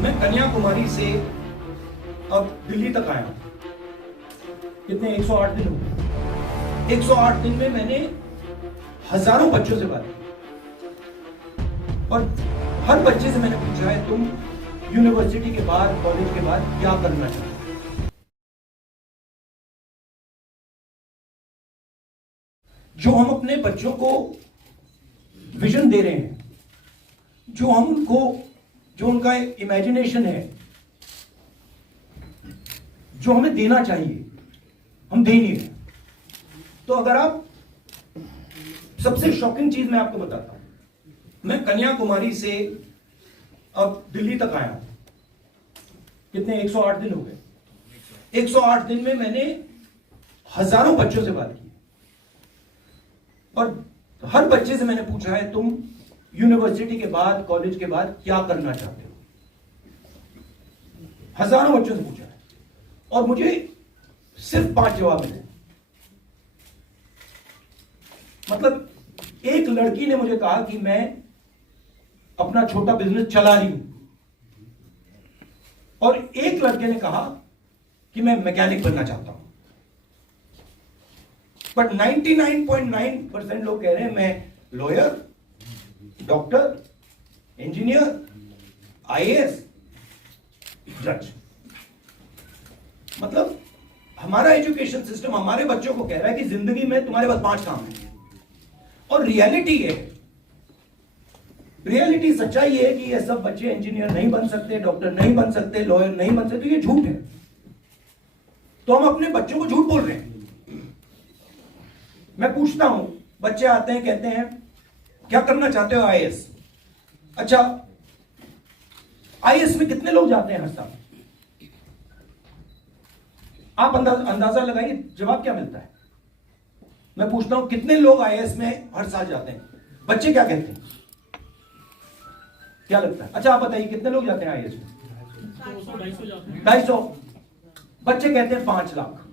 मैं कन्याकुमारी से अब दिल्ली तक आया हूं। कितने 108 दिन हो गए। 108 दिन में मैंने हजारों बच्चों से बात की और हर बच्चे से मैंने पूछा है तुम यूनिवर्सिटी के बाद, कॉलेज के बाद क्या करना चाहते हो। जो हम अपने बच्चों को विजन दे रहे हैं, जो उनका इमेजिनेशन है, जो हमें देना चाहिए, हम दे नहीं रहे। तो अगर आप, सबसे शॉकिंग चीज मैं आपको बताता हूं। मैं कन्याकुमारी से अब दिल्ली तक आया हूं। कितने 108 दिन हो गए। 108 दिन में मैंने हजारों बच्चों से बात की और हर बच्चे से मैंने पूछा है तुम यूनिवर्सिटी के बाद, कॉलेज के बाद क्या करना चाहते हो। हजारों बच्चों से पूछा है और मुझे सिर्फ 5 जवाब मिले। मतलब एक लड़की ने मुझे कहा कि मैं अपना छोटा बिजनेस चला रही हूं और एक लड़के ने कहा कि मैं मैकेनिक बनना चाहता हूं। बट 99.9% लोग कह रहे हैं मैं लॉयर, डॉक्टर, इंजीनियर, आईएएस, जज। मतलब हमारा एजुकेशन सिस्टम हमारे बच्चों को कह रहा है कि जिंदगी में तुम्हारे पास 5 काम है। और रियलिटी है, रियलिटी सच्चाई है कि ये सब बच्चे इंजीनियर नहीं बन सकते, डॉक्टर नहीं बन सकते, लॉयर नहीं बन सकते। ये झूठ है। तो हम अपने बच्चों को झूठ बोल रहे हैं। मैं पूछता हूं, बच्चे आते हैं, कहते हैं क्या करना चाहते हो। आईएएस। अच्छा, आईएएस में कितने लोग जाते हैं हर साल। आप अंदाजा लगाइए जवाब क्या मिलता है। मैं पूछता हूं कितने लोग आईएएस में हर साल जाते हैं। बच्चे क्या कहते हैं, क्या लगता है। अच्छा आप बताइए कितने लोग जाते हैं आईएएस में। 250। बच्चे कहते हैं 5 लाख,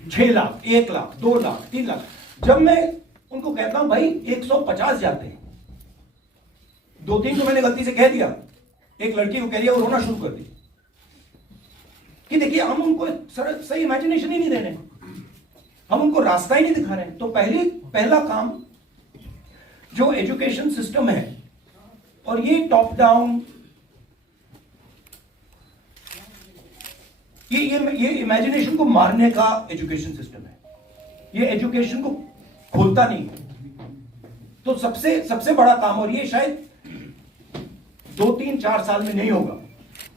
6 लाख, 1 लाख, 2 लाख, 3 लाख। जब मैं उनको कहता हूं भाई 150 जाते हैं, 2-3 तो मैंने गलती से कह दिया, एक लड़की को कह दिया, वो रोना शुरू कर दी कि देखिए हम उनको सही इमेजिनेशन ही नहीं दे रहे, हम उनको रास्ता ही नहीं दिखा रहे हैं। तो पहला काम जो एजुकेशन सिस्टम है, और ये टॉप डाउन, ये इमेजिनेशन को मारने का एजुकेशन सिस्टम है। ये एजुकेशन को खोलता नहीं है। तो सबसे बड़ा काम, और ये शायद 2-3-4 साल में नहीं होगा,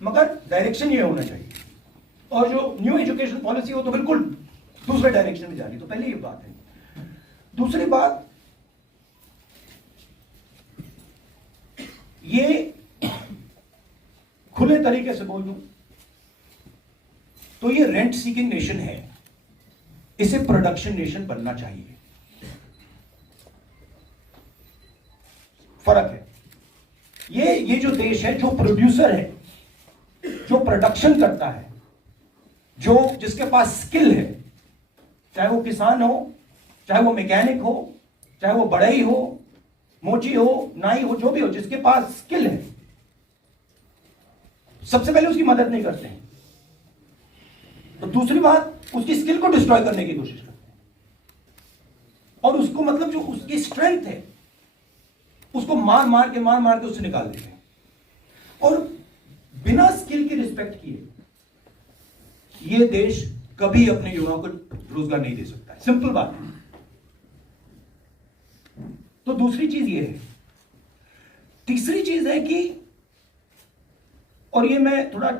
मगर डायरेक्शन ये होना चाहिए। और जो न्यू एजुकेशन पॉलिसी हो तो बिल्कुल दूसरे डायरेक्शन में जा रही। तो पहले ये बात है। दूसरी बात, ये खुले तरीके से बोल दूं तो ये रेंट सीकिंग नेशन है, इसे प्रोडक्शन नेशन बनना चाहिए। फर्क है। ये जो देश है, जो प्रोड्यूसर है, जो प्रोडक्शन करता है, जिसके पास स्किल है, चाहे वो किसान हो, चाहे वो मैकेनिक हो, चाहे वो बढ़ई हो, मोची हो, नाई हो, जो भी हो, जिसके पास स्किल है, सबसे पहले उसकी मदद नहीं करते हैं। तो दूसरी बात, उसकी स्किल को डिस्ट्रॉय करने की कोशिश करते हैं और उसको, मतलब जो उसकी स्ट्रेंथ है, उसको मार मार के उससे निकाल देते हैं। और बिना स्किल की रिस्पेक्ट किए ये देश कभी अपने युवाओं को रोजगार नहीं दे सकता है। सिंपल बात है। तो दूसरी चीज ये है। तीसरी चीज है कि, और ये मैं थोड़ा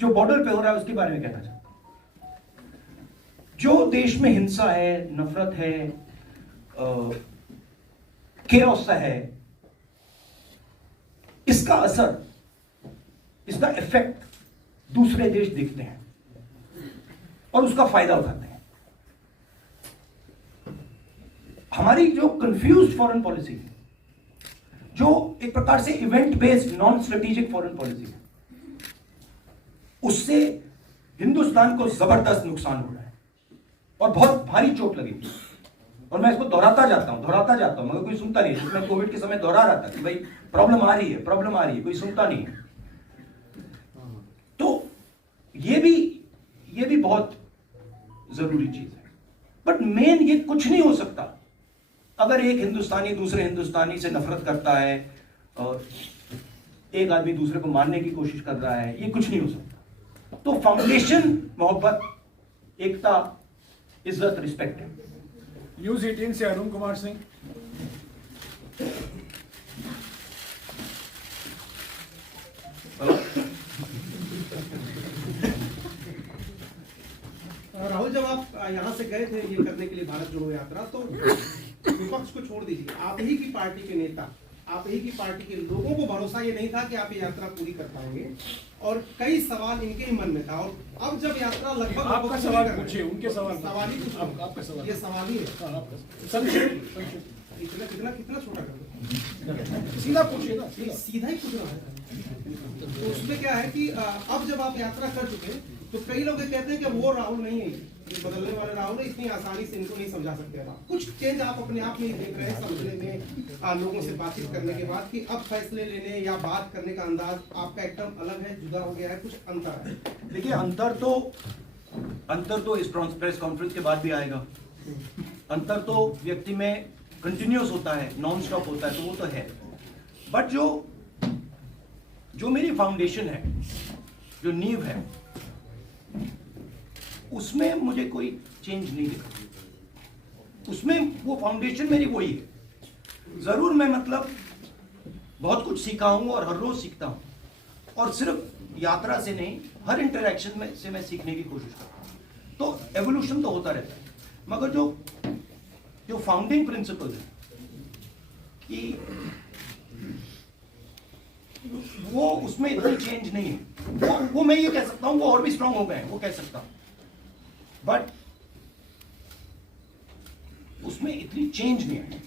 जो बॉर्डर पे हो रहा है उसके बारे में कहना चाहता हूं। जो देश में हिंसा है, नफरत है, केओस है, इसका असर, इसका इफेक्ट दूसरे देश देखते हैं और उसका फायदा उठाते हैं। हमारी जो कंफ्यूज्ड फॉरेन पॉलिसी है, जो एक प्रकार से event based non strategic foreign policy है, उससे हिंदुस्तान को जबरदस्त नुकसान हो रहा है और बहुत भारी चोट लगेगी। और मैं इसको दोहराता जाता हूं मगर कोई सुनता नहीं। जिसमें कोविड के समय दोहरा रहा था कि भाई प्रॉब्लम आ रही है, कोई सुनता नहीं है। तो ये भी बहुत जरूरी चीज है। बट मेन ये कुछ नहीं हो सकता अगर एक हिंदुस्तानी दूसरे हिंदुस्तानी से नफरत करता है और एक आदमी दूसरे को मारने की कोशिश कर रहा है, ये कुछ नहीं हो सकता। तो फाउंडेशन मोहब्बत, एकता, इज्जत, रिस्पेक्ट है। न्यूज 18 से अरुण कुमार सिंह। राहुल, जब आप यहाँ से गए थे ये करने के लिए भारत जोड़ो यात्रा, तो विपक्ष को छोड़ दीजिए, आप ही की पार्टी के नेता, आप ही की पार्टी के लोगों को भरोसा ये नहीं था कि आप ये यात्रा पूरी कर पाएंगे और कई सवाल इनके ही मन में था। और अब जब यात्रा लगभग आपका सवाल पूछिए, उनके सवाल ही कुछ आपका सवाल, ये सवाल ही है। कितना छोटा कर दो, सीधा पूछिए ना, सीधा ही पूछना है। तो उसमें क्या है कि अब जब आप यात्रा कर चुके हैं तो कई लोग ये कहते हैं कि वो राहुल नहीं है, ये बदलने वाले राहुल है, इतनी आसानी से इनको नहीं समझा सकते आप। कुछ चेंज आप अपने आप में ही देख रहे हैं समझने में, लोगों से बातचीत करने के बाद, कि अब फैसले लेने या बात करने का अंदाज आपका एकदम अलग है, जुदा हो गया है, कुछ अंतर है? देखिए, अंतर तो इस प्रेस कॉन्फ्रेंस के बाद भी आएगा। अंतर तो व्यक्ति में कंटिन्यूस होता है, नॉन स्टॉप होता है, तो वो तो है। बट जो मेरी फाउंडेशन है, जो नींव है, उसमें मुझे कोई चेंज नहीं दिखा। उसमें वो फाउंडेशन मेरी वही है। जरूर मैं बहुत कुछ सीखा हूं और हर रोज सीखता हूं, और सिर्फ यात्रा से नहीं, हर इंटरेक्शन में से मैं सीखने की कोशिश करता हूं। तो एवोल्यूशन तो होता रहता है, मगर जो फाउंडिंग प्रिंसिपल है कि वो, उसमें इतनी चेंज नहीं है। वो मैं ये कह सकता हूं, वो और भी स्ट्रांग हो गए हैं, वो कह सकता हूं, बट उसमें इतनी चेंज नहीं है।